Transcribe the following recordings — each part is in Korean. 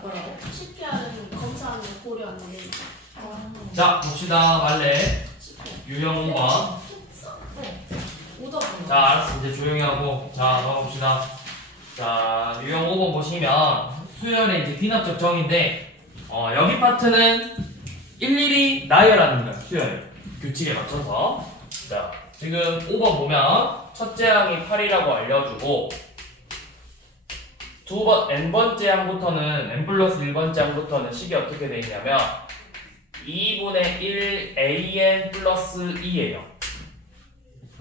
뭐라고? 쉽게 하는 검사하는 고려 안 돼. 자, 봅시다. 말레. 유형 5번. 자, 알았어. 이제 조용히 하고. 자, 넘어봅시다. 자, 유형 5번 보시면 수열의 이제 귀납적 정의인데, 여기 파트는 일일이 나열하는 거야. 수열. 규칙에 맞춰서. 자, 지금 5번 보면 첫째 항이 8이라고 알려주고, n번째 항부터는, n 플러스 1번째 항부터는 식이 어떻게 돼 있냐면 2분의 1 an 플러스 2예요.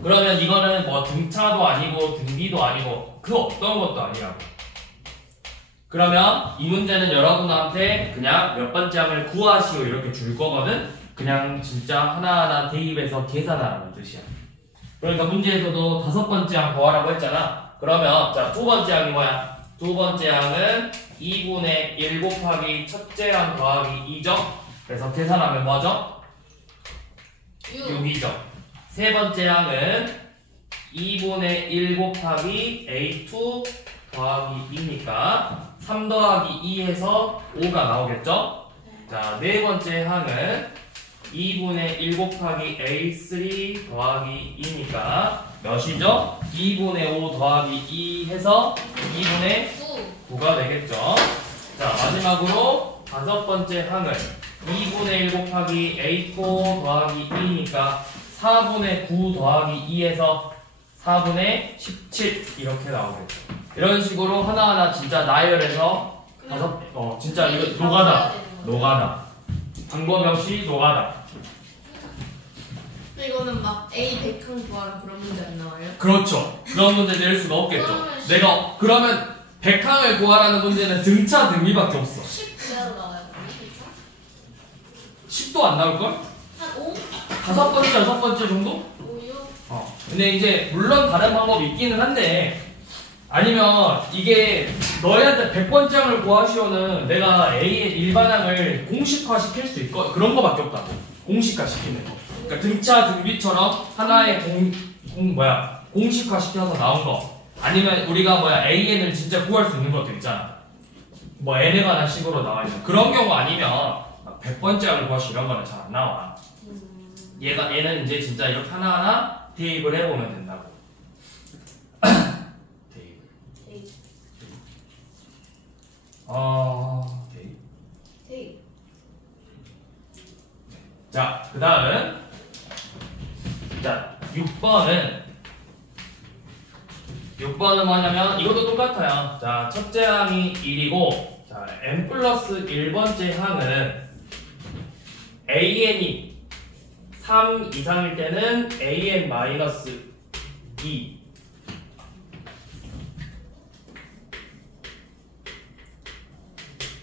그러면 이거는 뭐 등차도 아니고 등비도 아니고 그 어떤 것도 아니라고. 그러면 이 문제는 여러분한테 그냥 몇 번째 항을 구하시오 이렇게 줄 거거든. 그냥 진짜 하나하나 대입해서 계산하라는 뜻이야. 그러니까 문제에서도 5번째 항 구하라고 했잖아. 그러면 자, 두 번째 항이 뭐야? 두 번째 항은 2분의 1 곱하기 첫째 항 더하기 2죠? 그래서 계산하면 뭐죠? 6이죠. 세 번째 항은 2분의 1 곱하기 A2 더하기 2니까 3 더하기 2 해서 5가 나오겠죠? 자, 네 번째 항은 2분의 1 곱하기 A3 더하기 2니까 몇이죠? 2분의 5 더하기 2 해서 2분의 9가 되겠죠? 자, 마지막으로 다섯 번째 항을 2분의 1 곱하기 A4 더하기 2니까 4분의 9 더하기 2에서 4분의 17 이렇게 나오겠죠. 이런 식으로 하나하나 진짜 나열해서 진짜 이거 노가다. 방법 없이 노가다. 이거는 막 A 100항 구하라 그런 문제 안 나와요? 그렇죠. 그런 문제 낼 수가 없겠죠. 내가 그러면 100항을 구하라는 문제는 등차 등비밖에 없어. 10 그대로 나와요. 10도 안 나올걸? 한 5? 다섯 번째, 여섯 번째 정도? 5, 6? 근데 이제 물론 다른 방법이 있기는 한데 아니면 이게 너희한테 100번째 항을 구하시오는 내가 A의 일반항을 공식화 시킬 수 있고 그런 거밖에 없다고. 공식화 시키는 거. 그러니까 등차 등비처럼 하나의 공식화 시켜서 나온 거. 아니면 우리가 AN을 진짜 구할 수 있는 것도 있잖아. 뭐 n에 관한 식으로 나와 있는 그런 경우 아니면 100번째 항을 구하시 이런 거는 잘 안 나와. 얘는 이제 진짜 이렇게 하나하나 대입을 해보면 된다고. 대입. 자, 그 다음. 자, 6번은 뭐냐면 이것도 똑같아요. 자, 첫째 항이 1이고, 자, n 플러스 1번째 항은 an이 3 이상일 때는 an 마이너스 2.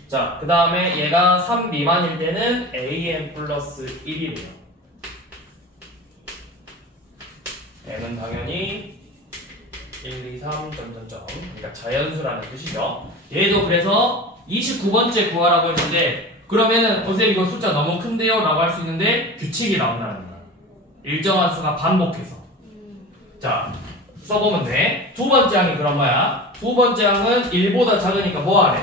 자, 그 다음에 얘가 3 미만일 때는 an 플러스 1이고요. n은 당연히 1, 2, 3, 점점점. 그러니까 자연수라는 뜻이죠. 얘도 그래서 29번째 구하라고 했는데 그러면은 선생님 이거 숫자 너무 큰데요? 라고 할 수 있는데 규칙이 나온다는 거야. 일정한 수가 반복해서. 자, 써보면 돼. 두 번째 항이 그럼 뭐야? 두 번째 항은 1보다 작으니까 뭐 하래?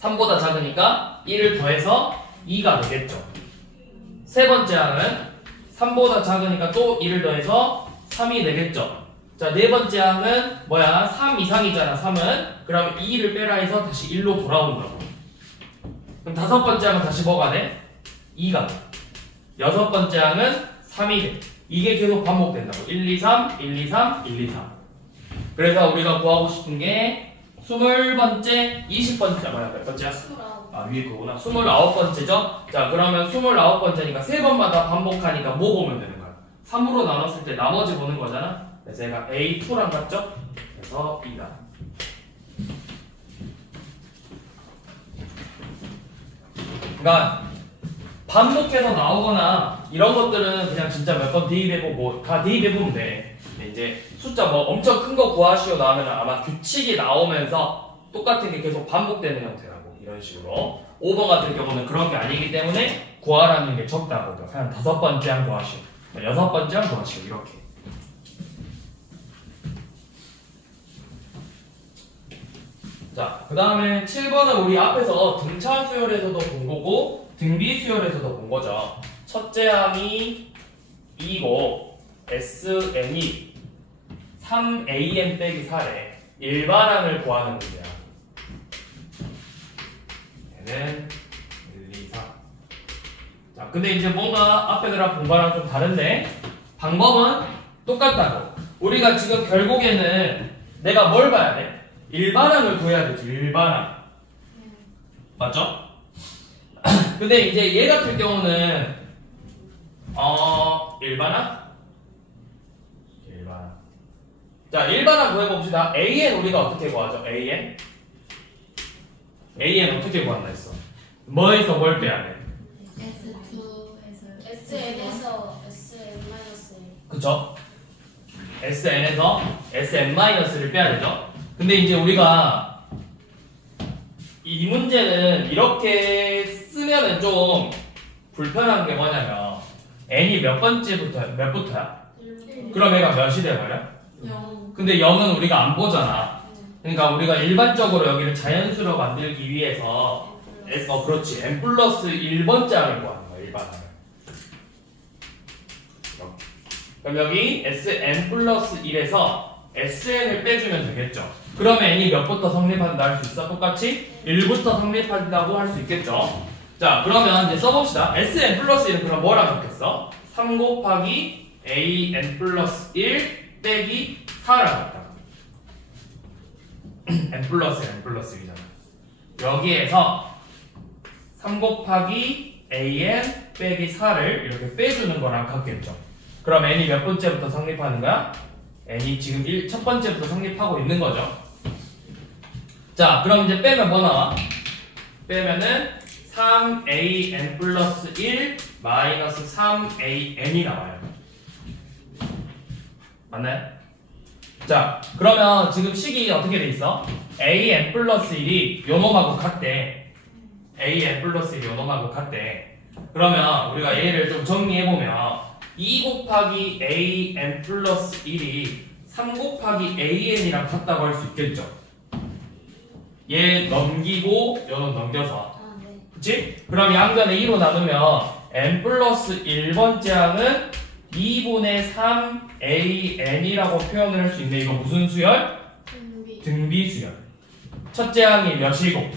3보다 작으니까 1을 더해서 2가 되겠죠. 세 번째 항은 3보다 작으니까 또 1을 더해서 3이 되겠죠. 자, 네 번째 항은 뭐야? 3 이상이잖아, 3은. 그러면 2를 빼라 해서 다시 1로 돌아온다고. 그럼 다섯 번째 항은 다시 뭐가 돼? 2가 돼. 여섯 번째 항은 3이 돼. 이게 계속 반복된다고. 1, 2, 3, 1, 2, 3, 1, 2, 3. 그래서 우리가 구하고 싶은 게 20번째, 20번째, 몇 번째야? 29. 위에 거구나. 29번째죠? 자, 그러면 29번째니까 세 번마다 반복하니까 뭐 보면 되는 거야? 3으로 나눴을 때 나머지 보는 거잖아? 그래서 얘가 A2랑 같죠? 그래서 2가. 그러니까 반복해서 나오거나 이런 것들은 그냥 진짜 몇 번 대입해보고 다 대입해보면 돼. 근데 이제 숫자 뭐 엄청 큰 거 구하시오 나오면 아마 규칙이 나오면서 똑같은 게 계속 반복되는 형태라고. 이런 식으로. 5번 같은 경우는 그런 게 아니기 때문에 구하라는 게 적다고. 그냥 5번째 항 구하시오. 6번째 항 구하시오. 이렇게. 자, 그 다음에 7번은 우리 앞에서 등차 수열에서도 본 거고 등비 수열에서도 본 거죠. 첫째 항이 2고 SN이 3AN 빼기 4래. 일반항을 구하는 문제야. 얘는 1, 2, 4. 자, 근데 이제 뭔가 앞에 그랑 본 거랑 좀 다른데 방법은 똑같다고. 우리가 지금 결국에는 내가 뭘 봐야 돼? 일반항을 구해야 되지. 일반항. 맞죠? 근데 이제 얘 같은 경우는 일반항? 일반항. 자, 일반항 구해봅시다. AN 우리가 어떻게 구하죠? AN? AN 어떻게 구한다 했어? 뭐에서 뭘 빼야 돼? S2에서 SN에서 SN-1 그쵸? SN에서 SN-를 빼야 되죠? 근데 이제 우리가 이 문제는 이렇게 쓰면은 좀 불편한 게 뭐냐면 n이 몇 번째부터야? 그럼 얘가 몇이 돼버려? 0. 근데 0은 우리가 안 보잖아. 그러니까 우리가 일반적으로 여기를 자연수로 만들기 위해서 그렇지. n 플러스 1번째 항을 구하는 거야. 일반항을. 그럼 여기 Sn 플러스 1에서 Sn을 빼주면 되겠죠. 그러면 n이 몇부터 성립한다 할 수 있어? 똑같이 1부터 성립한다고 할 수 있겠죠. 자, 그러면 이제 써봅시다. Sn 플러스 1은 그럼 뭐랑 적겠어? 3 곱하기 AN 플러스 1 빼기 4랑 같다. n 플러스 n 플러스 1이잖아. 여기에서 3 곱하기 AN 빼기 4를 이렇게 빼주는 거랑 같겠죠. 그럼 n이 몇 번째부터 성립하는 거야? n이 지금 첫 번째부터 성립하고 있는 거죠. 자, 그럼 이제 빼면 뭐 나와? 빼면은 3AN 플러스 1 마이너스 3AN이 나와요. 맞나요? 자, 그러면 지금 식이 어떻게 돼 있어? AN 플러스 1이 요놈하고 같대. AN 플러스 1이 요놈하고 같대. 그러면 우리가 얘를 좀 정리해보면 2 곱하기 AN 플러스 1이 3 곱하기 AN이랑 같다고 할 수 있겠죠? 얘 넘기고 요놈 넘겨서. 그치? 그럼 양변을 2로 나누면 n 플러스 1번째 항은 2분의 3AN이라고 표현을 할 수 있네. 이거 무슨 수열? 등비 수열. 첫째 항이 몇이고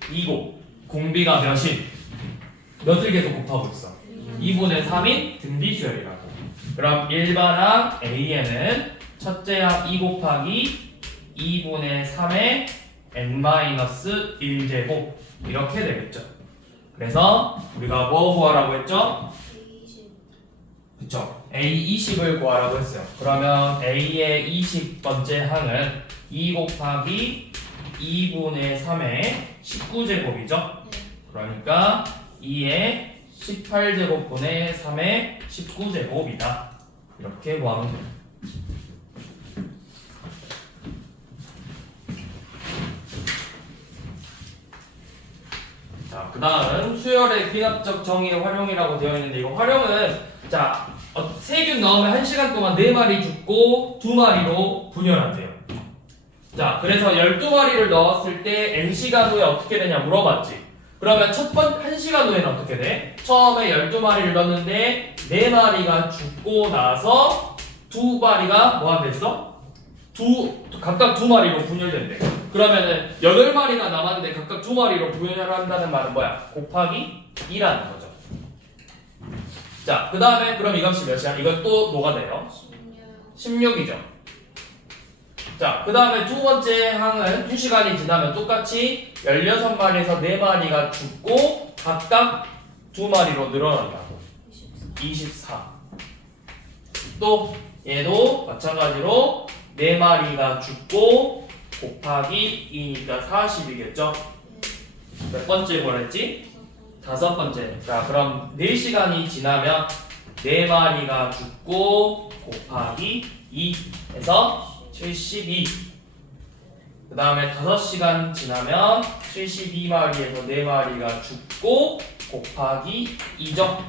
2고 공비가 몇인? 몇을 계속 곱하고 있어? 2분의 3인 등비 수열이라고. 그럼 일반항 AN은 첫째 항 2 곱하기 2분의 3의 n-1제곱 이렇게 되겠죠. 그래서 우리가 뭐 구하라고 했죠? 그쵸? A20을 구하라고 했어요. 그러면 A의 20번째 항은 2 곱하기 2분의 3의 19제곱이죠? 그러니까 2의 18제곱분의 3의 19제곱이다. 이렇게 구하면 돼요. 자, 그 다음 수열의 귀납적 정의의 활용이라고 되어 있는데 이거 활용은 자 세균 넣으면 1시간 동안 4마리 죽고 2마리로 분열한대요. 자, 그래서 12마리를 넣었을 때 n시간 후에 어떻게 되냐 물어봤지. 그러면 1시간 후에는 어떻게 돼? 처음에 12마리를 넣었는데 4마리가 죽고 나서 2마리가 뭐 한댔어? 각각 2마리로 분열된대. 그러면은 8마리가 남았는데 각각 2마리로 분열한다는 말은 뭐야? 곱하기 2라는 거죠. 자, 그 다음에 그럼 이 값이 몇이야? 이건 또 뭐가 돼요? 16이죠. 자, 그 다음에 두 번째 항은 2시간이 지나면 똑같이 16마리에서 4마리가 죽고 각각 2마리로 늘어난다고. 24. 또 얘도 마찬가지로 4마리가 죽고 곱하기 2니까 40이겠죠? 몇 번째 보냈지? 5번째. 자, 그럼 4시간이 지나면 4마리가 죽고 곱하기 2 해서 72. 그 다음에 5시간 지나면 72마리에서 4마리가 죽고 곱하기 2죠?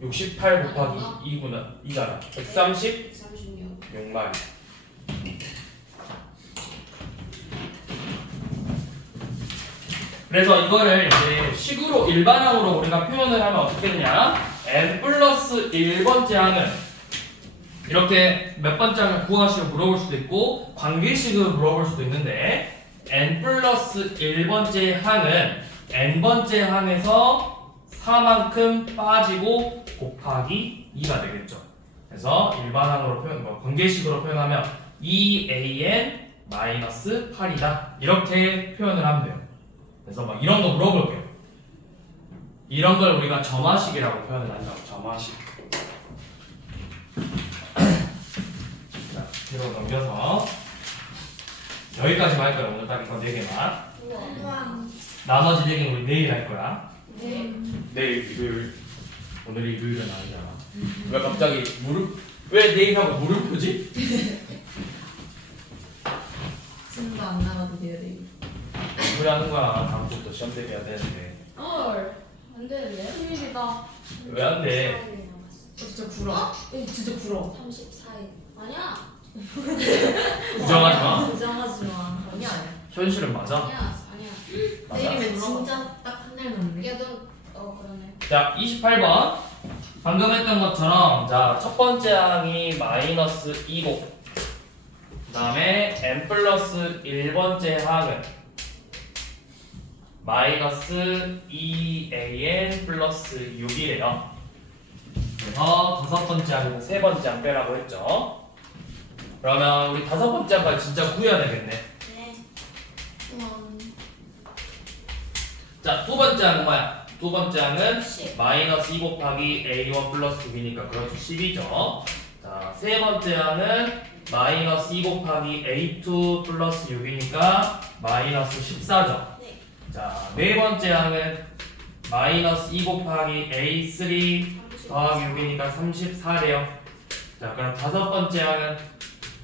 68 곱하기 2잖아. 136마리. 그래서 이거를 이제 식으로 일반항으로 우리가 표현을 하면 어떻게 되냐? n 플러스 1번째 항은 이렇게 몇 번째 항을 구하시고 물어볼 수도 있고 관계식으로 물어볼 수도 있는데 n 플러스 1번째 항은 n번째 항에서 4만큼 빠지고 곱하기 2가 되겠죠. 그래서 일반항으로 관계식으로 표현하면 2an 마이너스 8이다 이렇게 표현을 하면 돼요. 그래서 막 이런 거 물어볼게요. 이런 걸 우리가 점화식이라고 표현을 한다고. 점화식. 자, 뒤로 넘겨서 여기까지만 할 거야. 오늘 딱 이거 4개만. 우와. 나머지 4개는 우리 내일 할 거야. 네. 내일 일요일. 오늘이 일요일은 아니잖아. 왜 갑자기 왜 내일하고 물음표지? 친구 안 나가도 돼요, 내일. 왜 하는 거야? 다음 주부터 시험 대비해야 되는데. 헐. 안 되는데? 큰일이다. 왜 안 돼? 34일 남았어. 진짜 불어. 진짜 불어. 34일. 아니야. 부정하지 마. 부정하지 마. 아니야, 아니야. 현실은 맞아. 아니야. 아니야. 맞아. 내일이면 진짜 딱 한 달 남네. 야, 그러네. 자, 28번. 방금 했던 것처럼, 자, 첫 번째 항이 마이너스 2고, 그 다음에 n 플러스 1번째 항은 마이너스 2an 플러스 6이래요. 그래서 다섯 번째 항에서 세 번째 항 빼라고 했죠. 그러면 우리 다섯 번째 항까지 진짜 구해야 되겠네. 네. 자, 두 번째 항은 뭐야? 두 번째 항은 10. 마이너스 2 곱하기 a1 플러스 6이니까 그렇죠 10이죠. 자, 세 번째 항은 마이너스 2 곱하기 a2 플러스 6이니까 마이너스 14죠. 네. 자, 네 번째 항은 마이너스 2 곱하기 a3 더하기 6이니까 34래요. 자, 그럼 다섯 번째 항은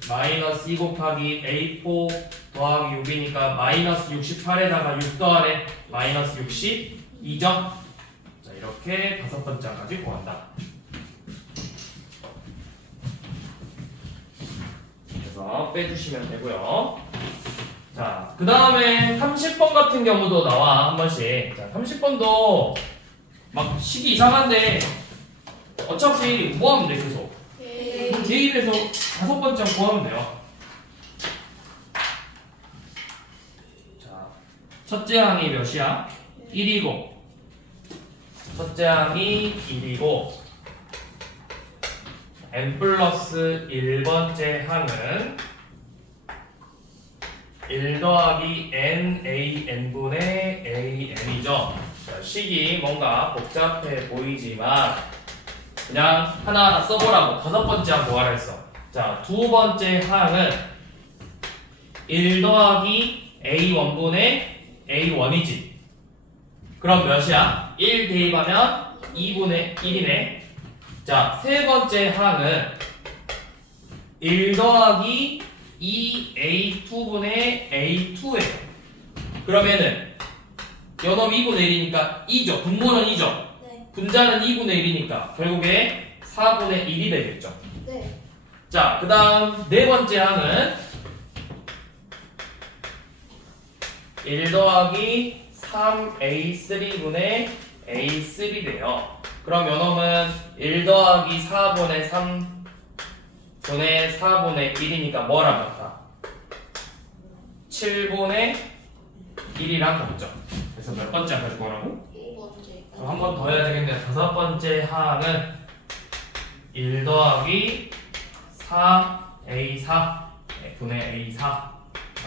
마이너스 2 곱하기 a4 더하기 6이니까 마이너스 68에다가 6 더하래 마이너스 62죠. 자, 이렇게 다섯 번째 항까지 구한다. 그래서 빼주시면 되고요. 자, 그 다음에 30번 같은 경우도 나와 한 번씩. 자, 30번도 막 식이 이상한데 어차피 뭐 하면 돼 계속. 대입해서 다섯 번째 구하면 돼요. 자, 첫째 항이 몇이야? 1이고 첫째 항이 1이고 n 플러스 1번째 항은 1 더하기 nan분의 an이죠. 자, 식이 뭔가 복잡해 보이지만 그냥 하나하나 써보라고. 다섯 번째 항 뭐하라 했어? 자, 두 번째 항은 1 더하기 a1분의 a1이지. 그럼 몇이야? 1 대입하면 2분의 1이네. 자, 세 번째 항은 1 더하기 2a2분의 a2예요. 그러면은 연업 2분의 1이니까 2죠. 분모는 2죠. 네. 분자는 2분의 1이니까 결국에 4분의 1이 되겠죠. 네. 자, 그 다음 네 번째 항은 1 더하기 3a3분의 a3래요. 그럼 요놈은 1 더하기 4분의 3분의 4분의 1이니까 뭐랑 같아? 7분의 1이랑 같죠. 그래서 몇 번째 항까지 뭐라고? 5번째. 한 번 더 해야 되겠네요. 다섯 번째 항은 1 더하기 4a4 분의 a4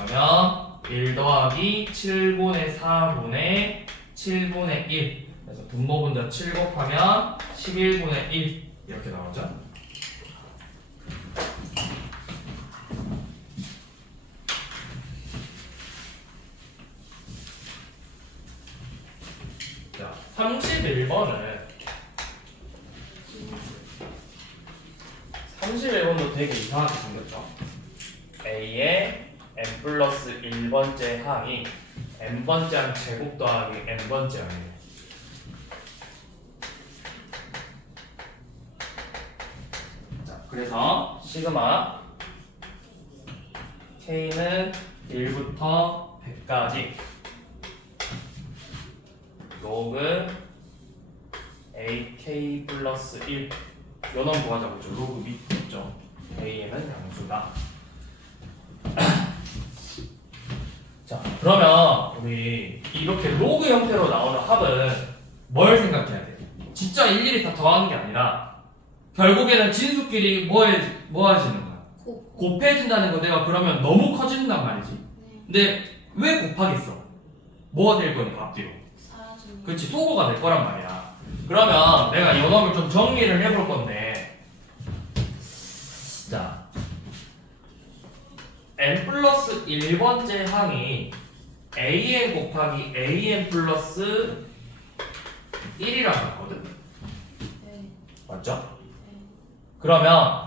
그러면 1 더하기 7분의 4분의 7분의 1 그래서 분모분자 7 곱하면 11분의 1 이렇게 나오죠. 자, 31번도 되게 이상하게 생겼죠. A의 n 플러스 1번째 항이 n번째 항 제곱 더하기 n번째 항이에요. 자, 그래서 시그마 K는 1부터 100까지 로그 ak 플러스 1 요놈 구하자고 했죠. 로그 밑에 있죠. am은 양수다. 자, 그러면 우리 이렇게 로그 형태로 나오는 합은 뭘 생각해야 돼? 진짜 일일이 다 더하는 게 아니라 결국에는 진수끼리 뭐 해지는 거야? 곱해진다는 거. 내가 그러면 너무 커진단 말이지. 네. 근데 왜 곱하겠어? 뭐가 될 거니까 앞뒤로. 사라지는. 그렇지, 소거가 될 거란 말이야. 그러면 내가 이 놈을 좀 정리를 해볼 건데, 자, n 플러스 1번째 항이 an 곱하기 an 플러스 1이라고 했거든. 네. 맞죠? 네. 그러면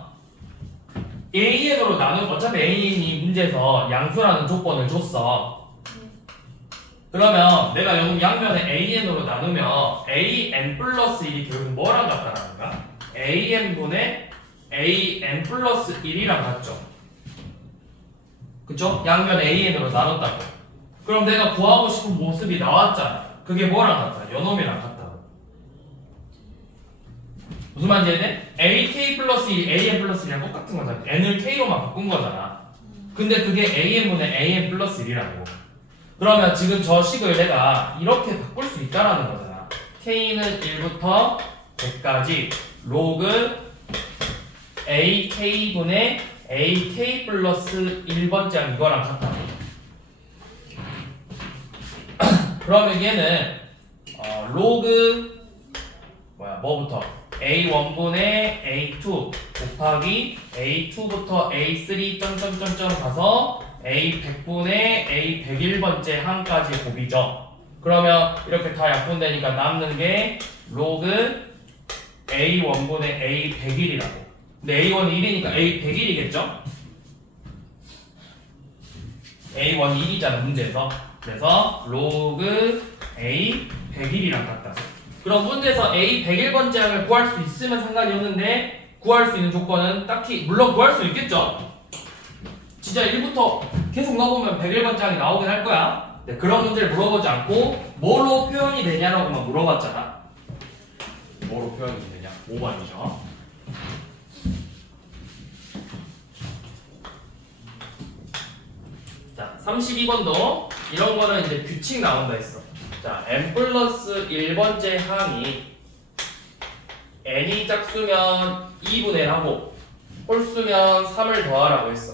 an으로 나누면 어차피 an이 문제에서 양수라는 조건을 줬어. 네. 그러면 내가 여기 양면에 an으로 나누면 an 플러스 1이 결국 뭐랑 같다라는 거야? an분의 an 플러스 1이랑 같죠? 그쵸? 양면 an으로 나눴다고. 그럼 내가 구하고 싶은 모습이 나왔잖아. 그게 뭐랑 같아? 요놈이랑 같다고. 무슨 말인지 이해돼? ak 플러스 1, an 플러스 1이랑 똑같은 거잖아. n을 k로만 바꾼 거잖아. 근데 그게 an분의 an 플러스 1이라고. 그러면 지금 저 식을 내가 이렇게 바꿀 수 있다라는 거잖아. k는 1부터 100까지 로그 ak분의 ak 플러스 1번째 이거랑 같다고. 그러면 얘는 로그 뭐부터 a1분의 a2 곱하기 a2부터 a3 점점점점 가서 a100분의 a101번째 항까지 곱이죠. 그러면 이렇게 다 약분되니까 남는 게 로그 a1분의 a101이라고. 근데 a1이 1이니까 a101이겠죠? a1이 1이잖아 문제에서. 그래서 로그 a101이랑 같다. 그럼 문제에서 a101번째 항을 구할 수 있으면 상관이 없는데 구할 수 있는 조건은 딱히 물론 구할 수 있겠죠? 진짜 1부터 계속 넣어보면 101번째 항이 나오긴 할 거야. 근데 그런 문제를 물어보지 않고 뭐로 표현이 되냐라고만 물어봤잖아. 뭐로 표현이 되냐? 5번이죠. 자, 32번도 이런 거는 이제 규칙 나온다 했어. 자, n 플러스 1번째 항이 n이 짝수면 2분의 1 하고 홀수면 3을 더하라고 했어.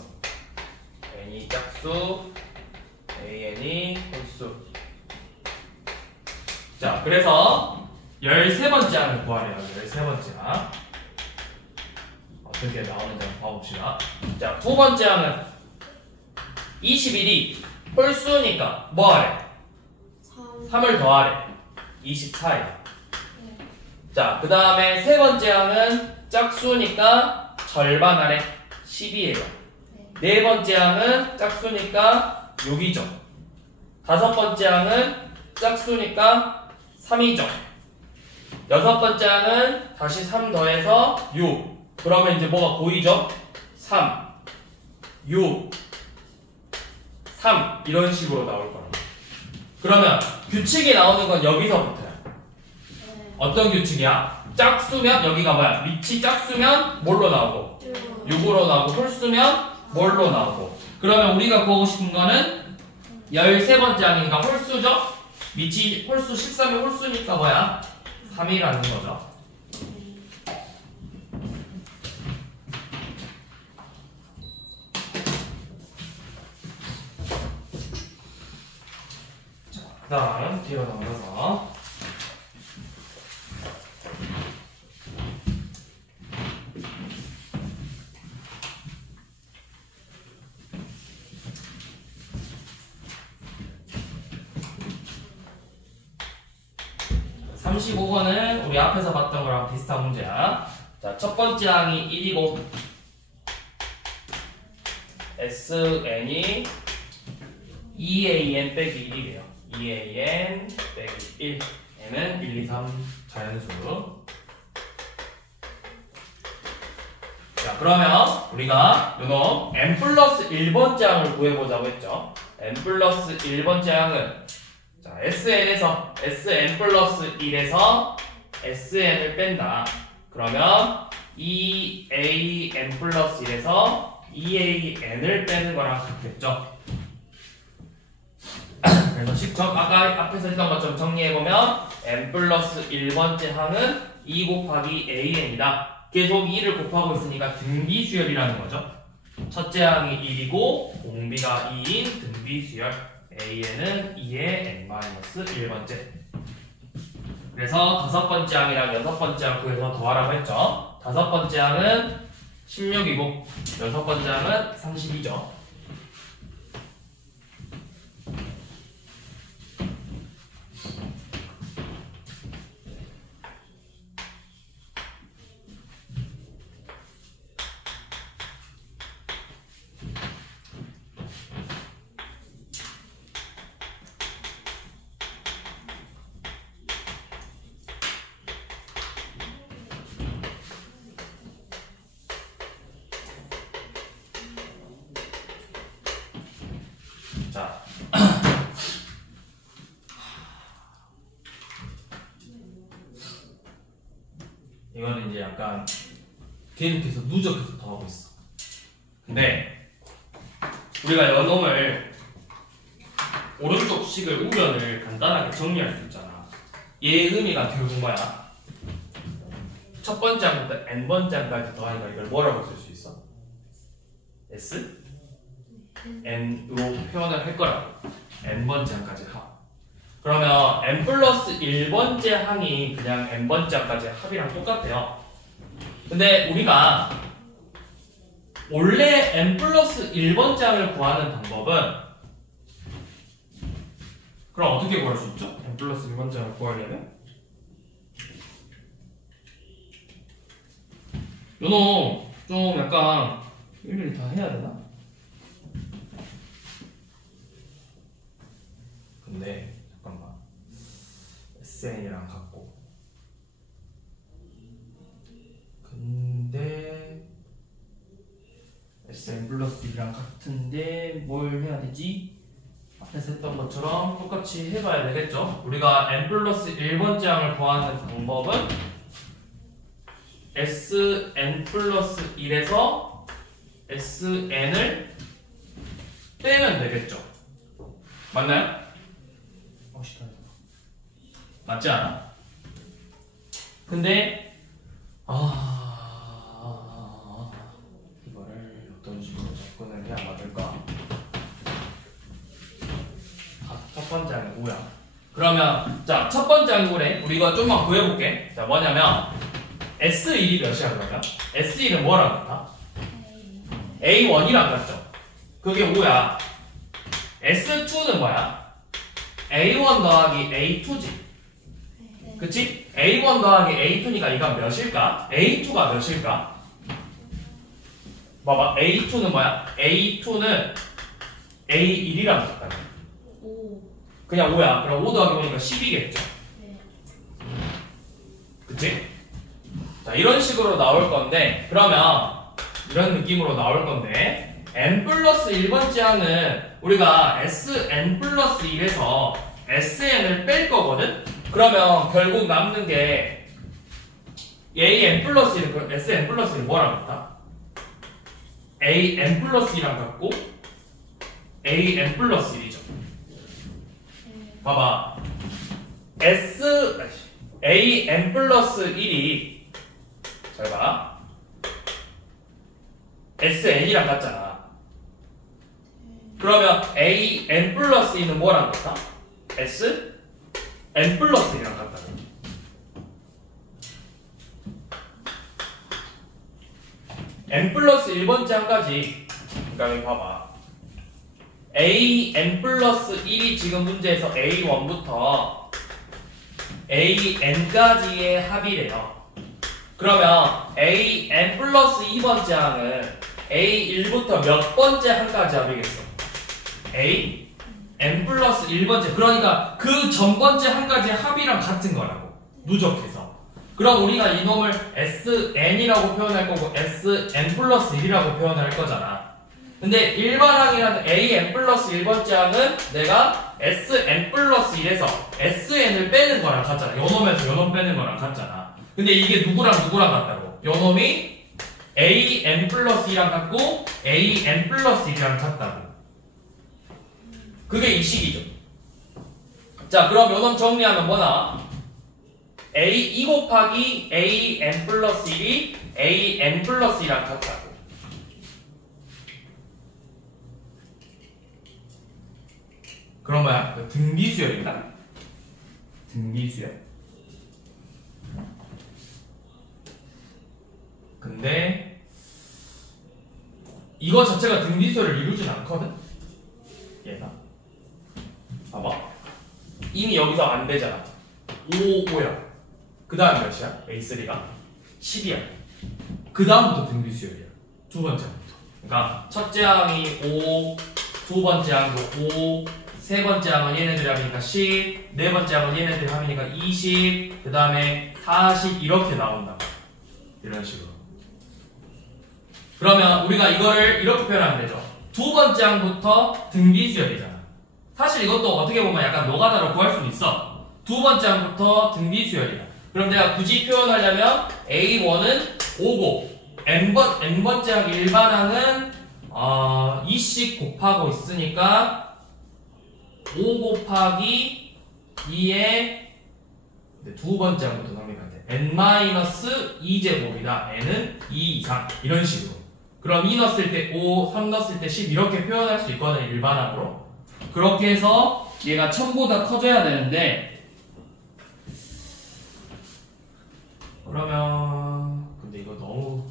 n이 짝수, an이 홀수. 자, 그래서 13번째 항을 구하래요. 13번째 항. 어떻게 나오는지 한번 봐봅시다. 자, 두 번째 항은 21이 홀수니까 뭐하래? 3을 더하래. 24야. 네. 자, 그 다음에 세 번째 항은 짝수니까 절반 하래. 12예요. 네. 네 번째 항은 짝수니까 6이죠. 다섯 번째 항은 짝수니까 3이죠. 여섯 번째 항은 다시 3 더해서 6. 그러면 이제 뭐가 고이죠? 3, 6, 3 이런 식으로 나올 거라고. 그러면 규칙이 나오는 건 여기서부터야. 네. 어떤 규칙이야? 짝수면 여기가 뭐야? 밑이 짝수면 뭘로 나오고 6으로 나오고 홀수면 뭘로 나오고. 그러면 우리가 구하고 싶은 거는 13번째 항이니까 홀수죠? 밑이 홀수 13이 홀수니까 뭐야? 3이라는 거죠. 그 다음 뒤로 넘겨서 35번은 우리 앞에서 봤던 거랑 비슷한 문제야. 자, 첫 번째 항이 1이고 SN이 2AN 빼기 1이래요. 2AN 빼기 1. N은 1, 2, 3 자연수. 자, 그러면 우리가 요놈 n 플러스 1번째 항을 구해보자고 했죠. n 플러스 1번째 항은 자, SN에서 SN 플러스 1에서 SN을 뺀다. 그러면 2AN 플러스 1에서 2AN을 빼는 거랑 같겠죠? 그래서 아까 앞에서 했던 것처럼 정리해보면 n 플러스 1번째 항은 2 곱하기 AN이다. 계속 2를 곱하고 있으니까 등비수열이라는 거죠. 첫째 항이 1이고 공비가 2인 등비수열. AN은 2의 n-1번째. 그래서 다섯 번째 항이랑 여섯 번째 항 구해서 더하라고 했죠. 다섯 번째 항은 16이고 여섯 번째 항은 30이죠. 자, 이거는 이제 약간 계속해서 누적해서 더하고 있어. 근데 우리가 요놈을 오른쪽 식을 우변을 간단하게 정리할 수 있잖아. 얘의 의미가 결국 뭐야? 첫 번째 항부터 n번째 항까지 더하니까 이걸 뭐라고 쓸 수 있어? S? n으로 표현을 할 거라고. n번째 항까지 합. 그러면 n 플러스 1번째 항이 그냥 n번째 항까지 합이랑 똑같아요. 근데 우리가 원래 n 플러스 1번째 항을 구하는 방법은 그럼 어떻게 구할 수 있죠? n 플러스 1번째 항을 구하려면 요놈 좀 약간 일일이 다 해야 되나? 근데 잠깐만 SN이랑 같고 근데 SN 플러스 1이랑 같은데 뭘 해야 되지? 앞에서 했던 것처럼 똑같이 해봐야 되겠죠? 우리가 n 플러스 1번째 항을 구하는 방법은 SN 플러스 1에서 SN을 빼면 되겠죠? 맞나요? 맞지 않아? 근데 이거를 어떤 식으로 접근을 해야 맞을까? 첫 번째 항이 뭐야? 그러면 자, 첫 번째 항이 뭐래? 우리 이거 좀만 구해볼게. 자, 뭐냐면 S1이 몇이야 그러면? S1은 뭐랑 같아? A1이랑 같죠? 그게 뭐야? S2는 뭐야? A1 더하기 A2지. 그치? A1 더하기 A2니까 이건 몇일까? A2가 몇일까? 봐봐, A2는 뭐야? A2는 A1이랑 같다. 5. 그냥 5야. 그럼 5 더하기 5니까 10이겠죠? 네. 그치? 자, 이런 식으로 나올 건데, 그러면 이런 느낌으로 나올 건데, n 플러스 1번째 항은 우리가 SN 플러스 1에서 SN을 뺄 거거든? 그러면 결국 남는 게 AN 플러스 1, SN 플러스 1 뭐랑 같아? AN 플러스 1이랑 같고 AN 플러스 1이죠. 봐봐. AN 플러스 1이 잘 봐. SN이랑 같잖아. 그러면 AN 플러스 2는 뭐랑 같아? SN 플러스 1이랑 같다. n 플러스 1번째 항까지. 그러니까 여기 봐봐. AN 플러스 1이 지금 문제에서 A1부터 AN까지의 합이래요. 그러면 AN 플러스 2번째 항은 A1부터 몇 번째 항까지 합이겠어? AN 플러스 1번째. 그러니까 그 전번째 항까지 합이랑 같은 거라고. 누적해서. 그럼 우리가 이놈을 SN이라고 표현할 거고 SN 플러스 1이라고 표현할 거잖아. 근데 일반항이라는 AN 플러스 1번째 항은 내가 Sn 플러스 1에서 Sn을 빼는 거랑 같잖아. 요놈에서 요놈 빼는 거랑 같잖아. 근데 이게 누구랑 같다고? 요놈이 AN 플러스 2랑 같고 AN 플러스 1이랑 같다고. 그게 이 식이죠. 자, 그럼 요놈 정리하면 뭐나? A2 곱하기 AN 플러스 1이 AN 플러스 2랑 같다고. 그럼 뭐야? 등비수열인가? 등비수열. 근데 이거 자체가 등비수열을 이루진 않거든? 얘가 봐봐, 이미 여기서 안 되잖아. 5, 5야. 그 다음 몇이야? A3가 10이야. 그 다음부터 등비수열이야. 두 번째부터. 그러니까 첫째 항이 5, 두 번째 항도 5, 세 번째 항은 얘네들이 합이니까 10, 네 번째 항은 얘네들이 합이니까 20, 그 다음에 40 이렇게 나온다. 이런 식으로. 그러면 우리가 이거를 이렇게 표현하면 되죠. 두 번째 항부터 등비수열이잖아. 사실 이것도 어떻게 보면 약간 노가다로 구할 수는 있어. 두 번째 항부터 등비수열이야. 그럼 내가 굳이 표현하려면 A1은 5고 N번째 항 일반 항은 2씩 곱하고 있으니까 5 곱하기 2에 두 번째 항부터 성립할 때 N-2제곱이다. N은 2 이상 이런 식으로. 그럼 2 넣었을 때 5, 3 넣었을 때 10 이렇게 표현할 수 있거든, 일반항으로. 그렇게 해서 얘가 1000보다 커져야 되는데, 그러면 근데 이거 너무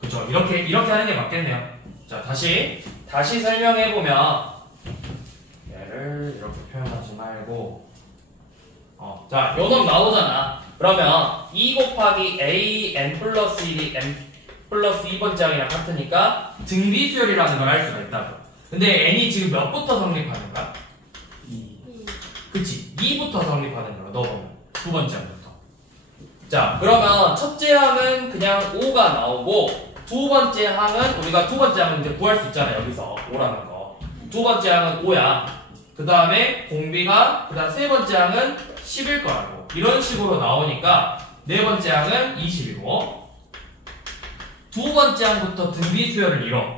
그쵸, 이렇게 하는 게 맞겠네요. 자, 다시 설명해보면 얘를 이렇게 표현하지 말고 자, 요놈 나오잖아. 그러면 2 곱하기 AN 플러스 1이 N 플러스 2번째 항이랑 같으니까 등비수열이라는 걸 알 수가 있다고. 근데 N이 지금 몇부터 성립하는가? 2. 그치, 2부터 성립하는 거야, 너 보면. 두 번째 항부터. 자, 그러면 첫째 항은 그냥 5가 나오고, 두 번째 항은 우리가 두 번째 항은 이제 구할 수 있잖아, 여기서 5라는 거. 두 번째 항은 5야. 그 다음에 공비가, 그 다음 세 번째 항은 10일 거라고. 이런 식으로 나오니까 네 번째 항은 20이고, 두 번째 항부터 등비수열을 이뤄.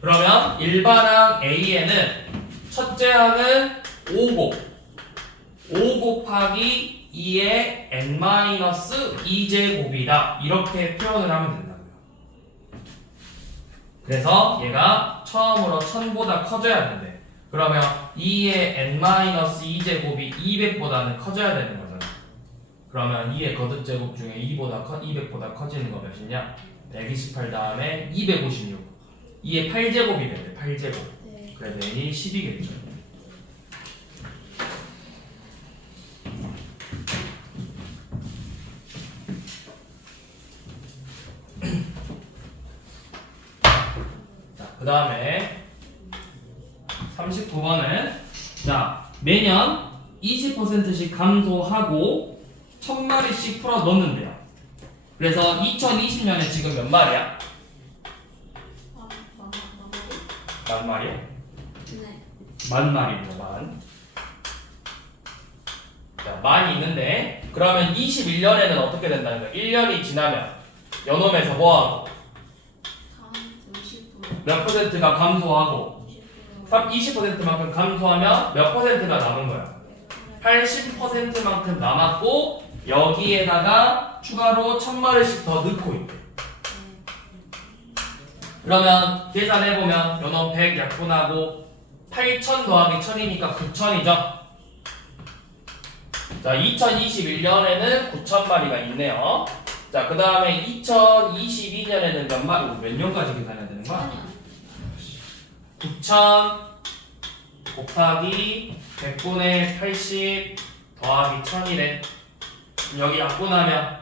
그러면 일반항 A에는 첫째 항은 5 곱하기 2의 N-2제곱이다. 이렇게 표현을 하면 된다고요. 그래서 얘가 처음으로 1000보다 커져야 된대. 그러면 2의 N-2제곱이 200보다는 커져야 되는 거잖아. 그러면 2의 거듭제곱 중에 200보다 커지는 거 몇이냐? 128 다음에 256. 2의 8제곱이 되는데 8제곱. 네. 그래서 n이 10이겠죠. 자, 그 다음에 39번은 자, 매년 20%씩 감소하고 1000마리씩 풀어 넣는데요. 그래서 2020년에 지금 몇 마리야? 만 마리야? 네. 만 마리죠, 만. 자, 만이 있는데, 그러면 21년에는 어떻게 된다는 거야? 1년이 지나면, 요놈에서 뭐하고? 50%. 몇 퍼센트가 감소하고, 20%만큼 감소하면 몇 퍼센트가 남은 거야? 80%만큼 남았고, 여기에다가 추가로 1000마리씩 더 넣고 있대. 그러면 계산해보면 요놈 100 약분하고 8000 더하기 1000이니까 9000이죠. 자, 2021년에는 9000마리가 있네요. 자, 그 다음에 2022년에는 몇 마리? 몇 년까지 계산해야 되는 거야? 9000 곱하기 100분의 80 더하기 1000이래. 여기 약분하면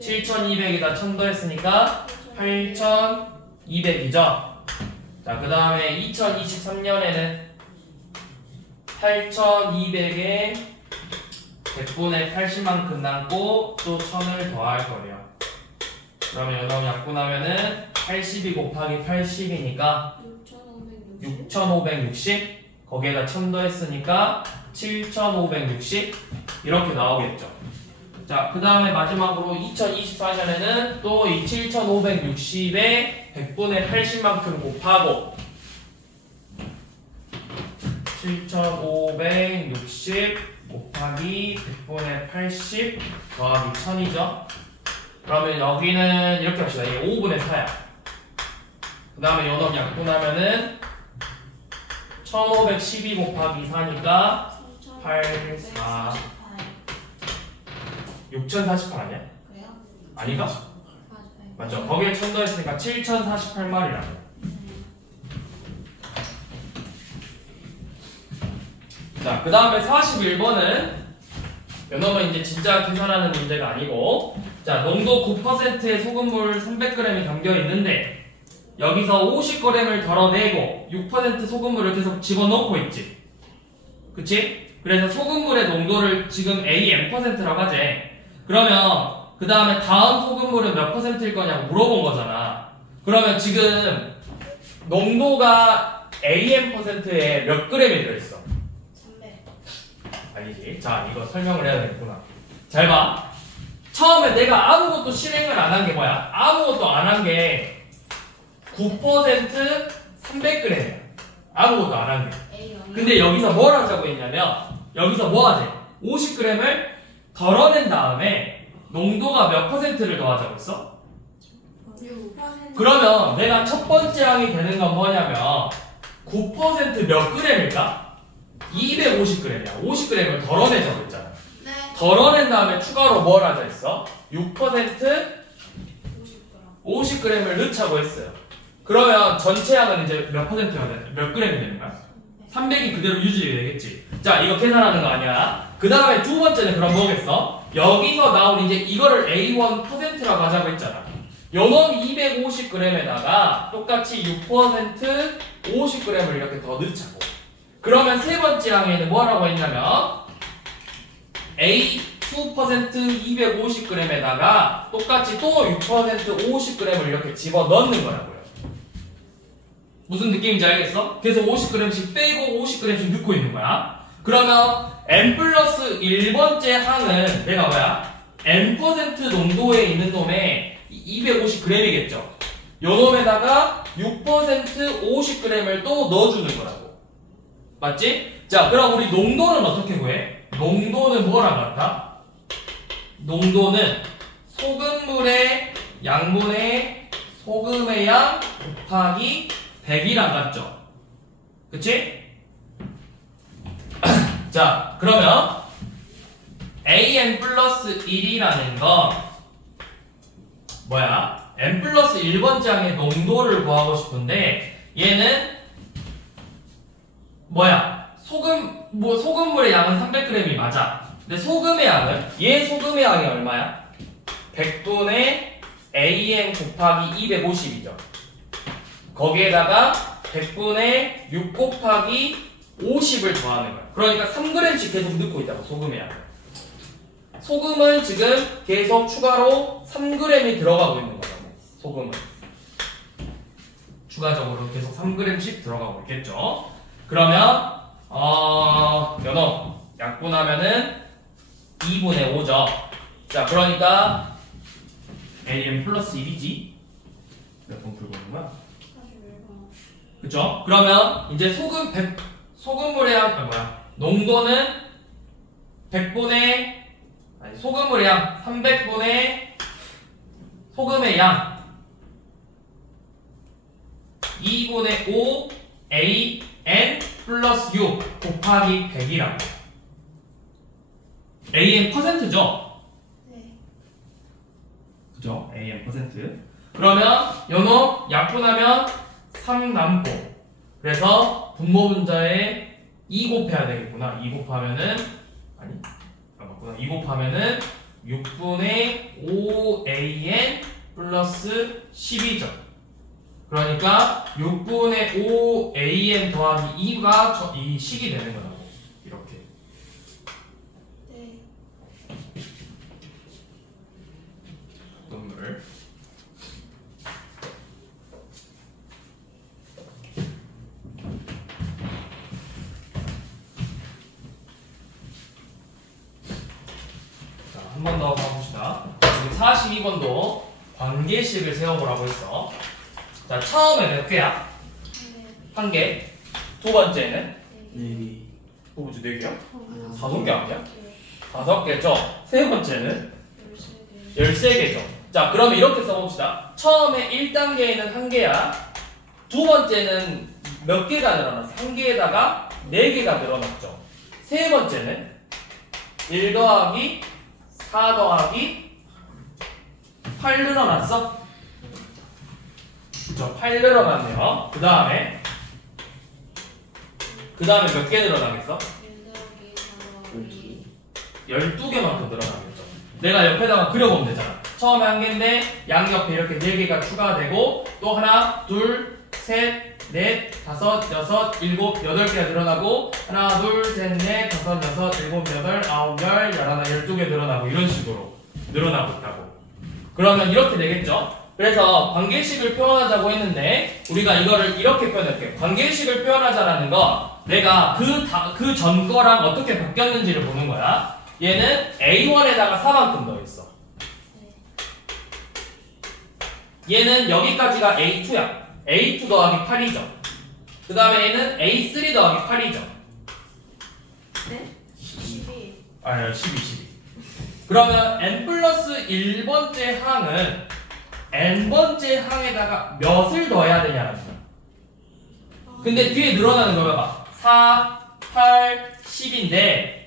7200에다 1000 더했으니까 8200이죠. 자, 그 다음에 2023년에는 8200에 100분의 80만큼 남고 또 1000을 더할 거래요. 그러면 여기서 약분하면은 82 곱하기 80이니까 6560. 거기에다 1000 더했으니까 7560 이렇게 나오겠죠. 자, 그 다음에 마지막으로 2024년에는 또 이 7560에 100분의 80만큼 곱하고 7560 곱하기 100분의 80 더하기 1000이죠. 그러면 여기는 이렇게 합시다. 이게 5분의 4야. 그 다음에 연업 약분하면은 1512 곱하기 4니까 8, 4 6048 아니야? 그래요? 아닌가? 맞아요. 맞죠? 거기에 1000 더했으니까 7048마리라고. 자, 그 다음에 41번은 연어는 이제 진짜 계산하는 문제가 아니고, 자, 농도 9%의 소금물 300g이 담겨 있는데 여기서 50g을 덜어내고 6% 소금물을 계속 집어넣고 있지. 그치? 그래서 소금물의 농도를 지금 AN%라고 하지. 그러면 그 다음에 다음 소금물은 몇 %일 거냐고 물어본 거잖아. 그러면 지금 농도가 AN%에 몇 g이 들어있어? 300. 아니지. 자, 이거 설명을 해야 되겠구나. 잘 봐. 처음에 내가 아무것도 실행을 안 한 게 뭐야? 아무것도 안 한 게 9% 300g이야. 아무것도 안 한 게. A0. 근데 여기서 뭘 하자고 했냐면, 여기서 뭐 하지? 50g을 덜어낸 다음에 농도가 몇 %를 더하자고 했어? 6%. 그러면 내가 첫 번째 항이 되는 건 뭐냐면 9%몇 g일까? 250g이야. 50g을 덜어내자고 했잖아. 네. 덜어낸 다음에 추가로 뭘 하자 했어? 6% 50g. 50g을 넣자고 했어요. 그러면 전체 양은 이제 몇 %가 돼? 몇 g이 되는 거야? 300이 그대로 유지되겠지. 자, 이거 계산하는 거 아니야. 그 다음에 두 번째는 그럼 뭐겠어? 여기서 나온 이제 이거를 A1%라고 하자고 했잖아. 요놈 250g에다가 똑같이 6% 50g을 이렇게 더 넣자고. 그러면 세 번째 항에는 뭐라고 했냐면 A2% 250g에다가 똑같이 또 6% 50g을 이렇게 집어 넣는 거라고요. 무슨 느낌인지 알겠어? 계속 50g씩 빼고 50g씩 넣고 있는 거야. 그러면 n 플러스 1번째 항은 내가 뭐야? n% 농도에 있는 놈에 250g이겠죠. 요 놈에다가 6% 50g을 또 넣어주는 거라고. 맞지? 자, 그럼 우리 농도는 어떻게 구해? 농도는 뭐랑 같아? 농도는 소금물의 양분의 소금의 양 곱하기 100이랑 같죠? 그치? 자, 그러면 AN 플러스 1이라는 건 뭐야? N 플러스 1번째 항의 농도를 구하고 싶은데 얘는 뭐야? 소금물의 양은 300g이 맞아. 근데 소금의 양은? 얘 소금의 양이 얼마야? 100분의 AN 곱하기 250이죠. 거기에다가 100분의 6 곱하기 50을 더하는 거야. 그러니까 3g씩 계속 넣고 있다고, 소금의 양을. 소금은 지금 계속 추가로 3g이 들어가고 있는 거라고, 소금은. 추가적으로 계속 3g씩 들어가고 있겠죠. 그러면 연어 약분하면은 2분의 5죠. 자, 그러니까 AN 플러스 1이지. 몇 번 풀고 있는 거야? 41번. 그쵸? 그러면 이제 소금물의 양, 농도는 100분의, 소금물의 양 300분의 소금의 양 2분의 5 AN 플러스 6 곱하기 100이라고. AN %죠? 네. 그죠? AN %. 그러면 연어 약분하면 3남고. 그래서 분모 분자에 2 곱해야 되겠구나. 2 곱하면은, 아니, 맞구나. 2 곱하면은 6분의 5AN 플러스 12죠. 그러니까 6분의 5AN 더하기 2가 이 식이 되는 거라고. 이렇게. 네. 눈물. 한 번 더 가봅시다. 42번도 관계식을 세워보라고 했어. 자, 처음에 몇 개야? 한 개. 두 번째는? 네. 두 번째 네 개야? 개. 5개 아니야? 5개죠. 세 번째는? 13개. 13개죠. 자, 그러면 이렇게 써봅시다. 처음에 1단계에는 한 개야. 두 번째는 몇 개가 늘어났어? 한 개에다가 4개가 늘어났죠. 세 번째는 1 더하기 4 더하기 8 늘어났어? 그쵸, 8 늘어났네요. 그 다음에 몇 개 늘어나겠어? 12개만큼 늘어나겠죠. 내가 옆에다가 그려보면 되잖아. 처음에 한 개인데 양옆에 이렇게 4개가 추가되고 또 하나, 둘, 셋, 넷, 다섯, 여섯, 일곱, 8개가 늘어나고 하나, 둘, 셋, 넷, 다섯, 여섯, 일곱, 여덟, 아홉, 열, 열하나, 12개 늘어나고 이런 식으로 늘어나고 있다고. 그러면 이렇게 되겠죠? 그래서 관계식을 표현하자고 했는데 우리가 이거를 이렇게 표현할게요. 관계식을 표현하자라는 거 내가 그 전 거랑 어떻게 바뀌었는지를 보는 거야. 얘는 A1에다가 4만큼 더했어. 얘는 여기까지가 A2야. A2 더하기 8이죠. 그 다음에 얘는 A3 더하기 8이죠. 네? 12. 아니요, 12. 그러면 n 플러스 1번째 항은 n번째 항에다가 몇을 더해야 되냐는 거야. 근데 뒤에 늘어나는 거 봐봐. 4, 8, 10인데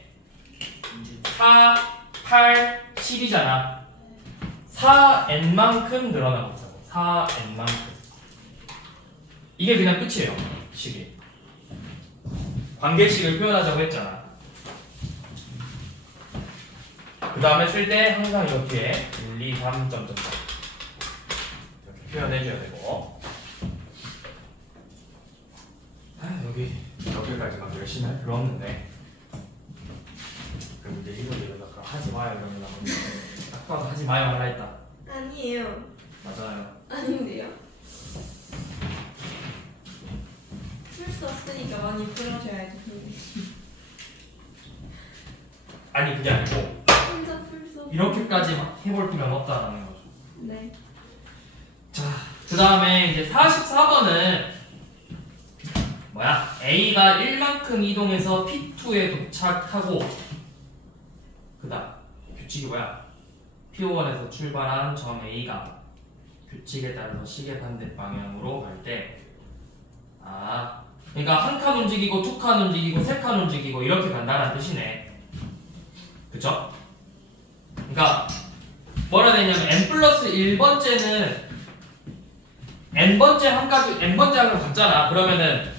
4, 8, 10이잖아. 4n만큼 늘어나고 있다고. 4n만큼. 이게 그냥 끝이에요. 식이. 관계식을 표현하자고 했잖아. 그 다음에 쓸 때 항상 이렇게 1, 2, 3, 점점점 이렇게 표현해줘야 되고. 여기 여기까지만 열심히 할 필요 없는데. 그럼 이제 이러다가 하지 마요 이러면 딱 봐도 하지 마요 하라 했다. 아니에요. 맞아요. 아닌데요? 풀 수 없으니까 많이 풀어줘야죠. 아니 그게 아니고 혼자 풀 수 없. 이렇게까지 막 해볼 필요는 없다라는 거죠. 네. 자, 그 다음에 이제 44번은 뭐야? A가 1만큼 이동해서 P2에 도착하고 그 다음 규칙이 뭐야? P1에서 출발한 점 A가 규칙에 따라서 시계 반대 방향으로 갈 때 그러니까 한 칸 움직이고 두 칸 움직이고 세 칸 움직이고 이렇게 간다는 뜻이네. 그쵸? 그러니까 뭐라 되냐면 n 플러스 1번째는 n번째 항으로 갔잖아. 그러면은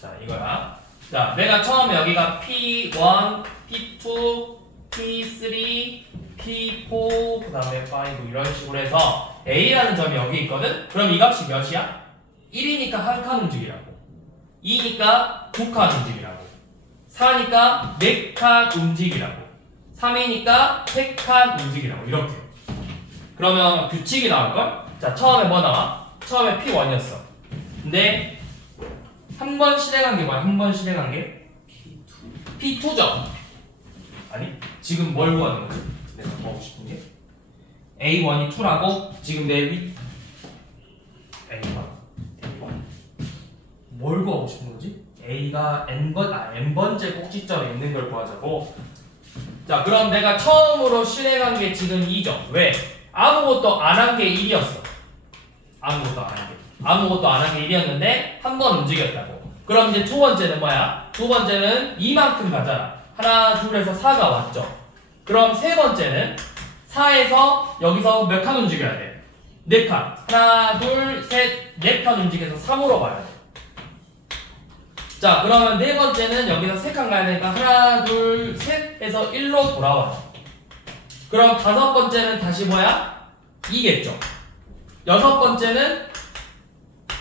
자 이거야. 자 내가 처음에 여기가 P1, P2, P3, P4 그 다음에 5 이런 식으로 해서 A라는 점이 여기 있거든? 그럼 이 값이 몇이야? 1이니까 한 칸 움직이라고 2니까 두 칸 움직이라고 4니까 4칸 움직이라고 3이니까 3칸 움직이라고 이렇게. 그러면 규칙이 나올걸? 자 처음에 뭐 나와? 처음에 P1이었어. 근데 한 번 실행한 게 뭐야? 한 번 실행한 게? P2죠? 아니 지금 뭘 구하는 거지? 내가 보고 싶은 게 A1이 2라고 지금 내 A1 뭘 구하고 싶은 거지? A가 n번째 꼭지점에 있는 걸 구하자고. 자 그럼 내가 처음으로 실행한 게 지금 2죠. 왜? 아무것도 안 한 게 1이었어. 아무것도 안 한 게 1이었는데 한 번 움직였다고. 그럼 이제 두 번째는 뭐야? 두 번째는 이만큼 가잖아. 하나 둘에서 4가 왔죠. 그럼 세 번째는 4에서 여기서 몇 칸 움직여야 돼? 4칸. 하나 둘 셋 4칸 움직여서 3으로 가야 돼. 자 그러면 네 번째는 여기서 3칸 가야 되니까 하나 둘 셋 해서 1로 돌아와요. 그럼 다섯 번째는 다시 뭐야? 2겠죠. 여섯 번째는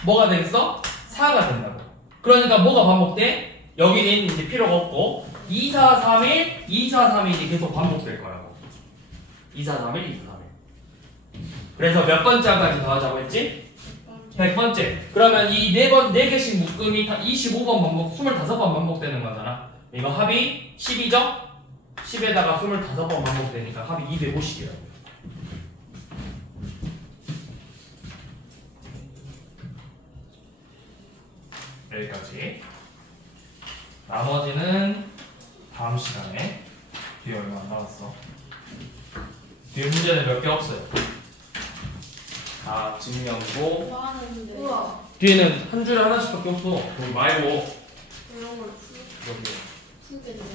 뭐가 되겠어? 4가 된다고. 그러니까 뭐가 반복돼? 여기는 이제 필요가 없고 2, 4, 3, 1, 2, 4, 3, 1이 계속 반복될 거라고. 2, 4, 3, 1, 2, 4, 3, 1. 그래서 몇 번째까지 더하자고 했지? 100번째. 그러면 이 4개씩 묶음이 다 25번 반복, 25번 반복되는 거잖아. 이거 합이 10이죠? 10에다가 25번 반복되니까 합이 250이라고. 여기까지. 나머지는 다음 시간에. 뒤에 얼마 안 남았어. 뒤에 문제는 몇 개 없어요. 다 증명고. 뭐 하는데? 우와. 뒤에는 한 줄에 하나씩밖에 없어. 그거 말고 이런 걸 풀- 여기. 풀게 돼요.